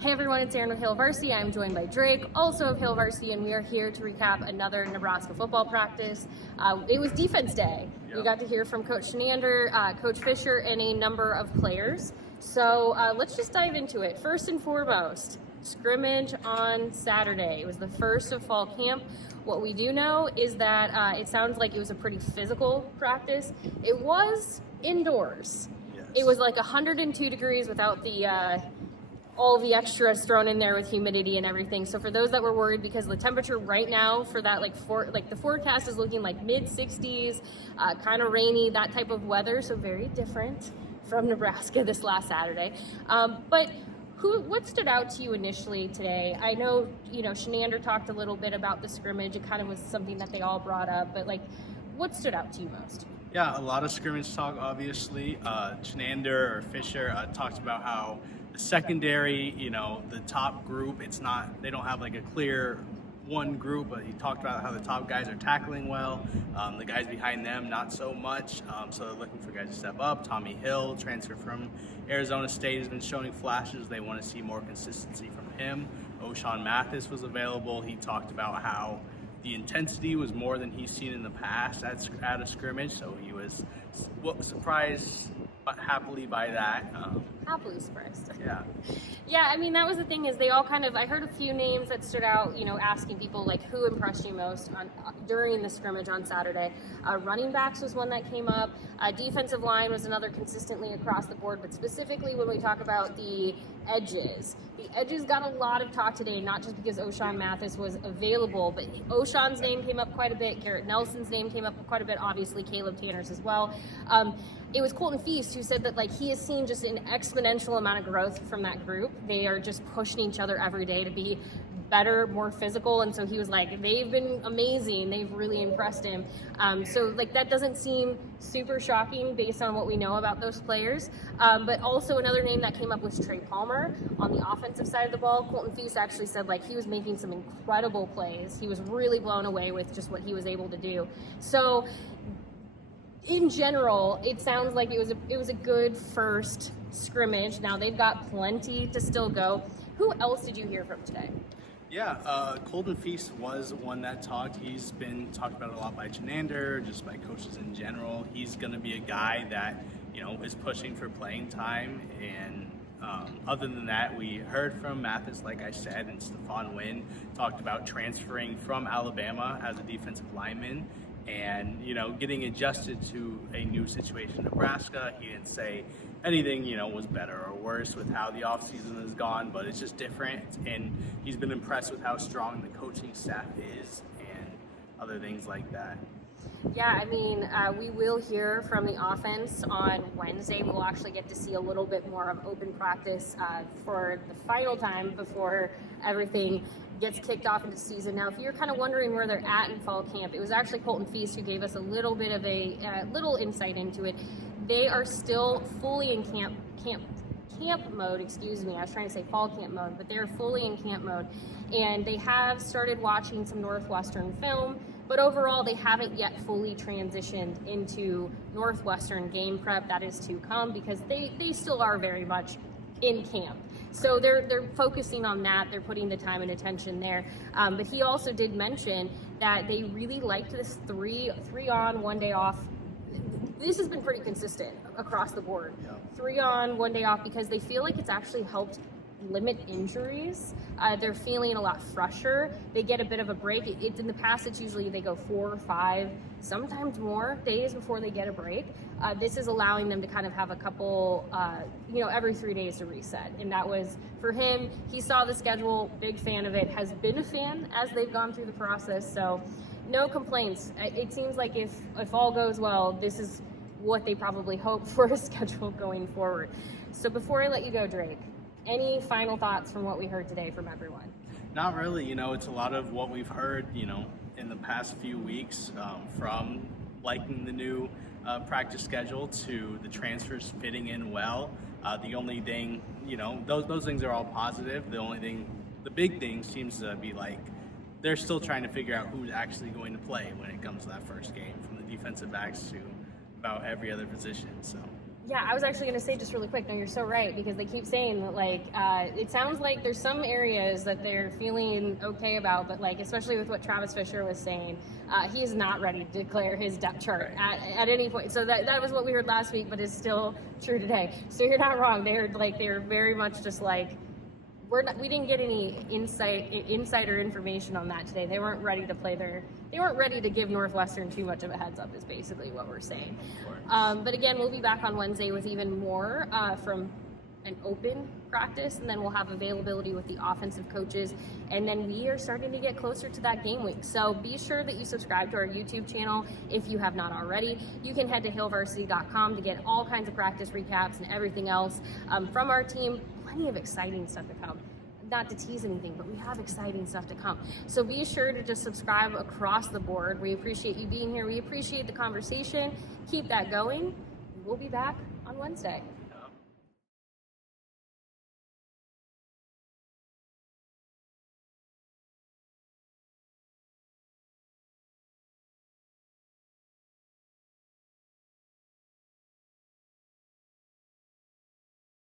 Hey everyone, it's Erin with Hail Varsity. I'm joined by Drake, also of Hail Varsity, and we are here to recap another Nebraska football practice. It was defense day. We got to hear from Coach Shenander, Coach Fisher, and a number of players. So let's just dive into it. First and foremost, scrimmage on Saturday. It was the first of fall camp. What we do know is that it sounds like it was a pretty physical practice. It was indoors. Yes. It was like 102 degrees without the all the extras thrown in there with humidity and everything. So for those that were worried, because the temperature right now for that, the forecast is looking like mid 60s, kind of rainy, that type of weather. So very different from Nebraska this last Saturday. But what stood out to you initially today? I know, Shenander talked a little bit about the scrimmage. It kind of was something that they all brought up, but what stood out to you most? Yeah, a lot of scrimmage talk, obviously. Shenander or Fisher talked about how the secondary, the top group, they don't have like a clear one group, but he talked about how the top guys are tackling well, the guys behind them not so much, so they're looking for guys to step up. Tommy Hill, transfer from Arizona State, has been showing flashes. They want to see more consistency from him. O'Shawn Mathis was available. He talked about how the intensity was more than he's seen in the past at a scrimmage, so he was surprised but happily by that. Happily surprised. Yeah. Yeah, I mean, that was the thing, is they all I heard a few names that stood out, asking people who impressed you most during the scrimmage on Saturday. Running backs was one that came up. Defensive line was another consistently across the board, but specifically when we talk about the edges got a lot of talk today, not just because O'Shawn Mathis was available, but O'Shawn's name came up quite a bit. Garrett Nelson's name came up quite a bit, obviously Caleb Tanner's as well. It was Colton Feast who said that he has seen just an exponential amount of growth from that group. They are just pushing each other every day to be better, more physical, and so he was like, they've been amazing. They've really impressed him. So that doesn't seem super shocking based on what we know about those players. But also another name that came up was Trey Palmer on the offensive side of the ball. Colton Feast actually said he was making some incredible plays. He was really blown away with just what he was able to do. So in general, it sounds like it was a good first scrimmage. Now they've got plenty to still go. Who else did you hear from today? Yeah, Colton Feast was one that talked. He's been talked about a lot by Shenander, just by coaches in general. He's going to be a guy that, is pushing for playing time. And other than that, we heard from Mathis, like I said, and Stephon Wynn talked about transferring from Alabama as a defensive lineman and, getting adjusted to a new situation in Nebraska. He didn't say anything, was better or worse with how the offseason has gone, but it's just different. And he's been impressed with how strong the coaching staff is and other things like that. Yeah, I mean, we will hear from the offense on Wednesday. We'll actually get to see a little bit more of open practice for the final time before everything gets kicked off into season. Now, if you're kind of wondering where they're at in fall camp, it was actually Colton Feast who gave us a little bit of a little insight into it. They are still fully in camp mode, excuse me. I was trying to say fall camp mode, but they're fully in camp mode. And they have started watching some Northwestern film, but overall they haven't yet fully transitioned into Northwestern game prep. That is to come, because they still are very much in camp. So they're focusing on that. They're putting the time and attention there. But he also did mention that they really liked this three on, 1 day off. This has been pretty consistent across the board. Yeah. 3 on, 1 day off, because they feel like it's actually helped limit injuries. They're feeling a lot fresher. They get a bit of a break. In the past, it's usually they go 4 or 5, sometimes more days before they get a break. This is allowing them to kind of have a couple, every 3 days to reset. And that was, for him, he saw the schedule, big fan of it, has been a fan as they've gone through the process. So no complaints. It seems like if all goes well, this is what they probably hope for a schedule going forward. So before I let you go, Drake, any final thoughts from what we heard today from everyone? Not really. It's a lot of what we've heard, in the past few weeks, from liking the new practice schedule to the transfers fitting in well. The only thing, those things are all positive. The big thing seems to be they're still trying to figure out who's actually going to play when it comes to that first game, from the defensive backs to about every other position. So Yeah, I was actually going to say just really quick, no, you're so right, because they keep saying that, like, it sounds like there's some areas that they're feeling okay about, but, like, especially with what Travis Fisher was saying, he is not ready to declare his depth chart at any point. So that was what we heard last week, but is still true today. So you're not wrong. They're very much just like, we didn't get any insider information on that today. They weren't ready to they weren't ready to give Northwestern too much of a heads up is basically what we're saying. But again, we'll be back on Wednesday with even more from an open practice, and then we'll have availability with the offensive coaches, and then we are starting to get closer to that game week. So be sure that you subscribe to our YouTube channel if you have not already. You can head to hailvarsity.com to get all kinds of practice recaps and everything else from our team. Plenty of exciting stuff to come. Not to tease anything, but we have exciting stuff to come. So be sure to just subscribe across the board. We appreciate you being here. We appreciate the conversation. Keep that going. We'll be back on Wednesday.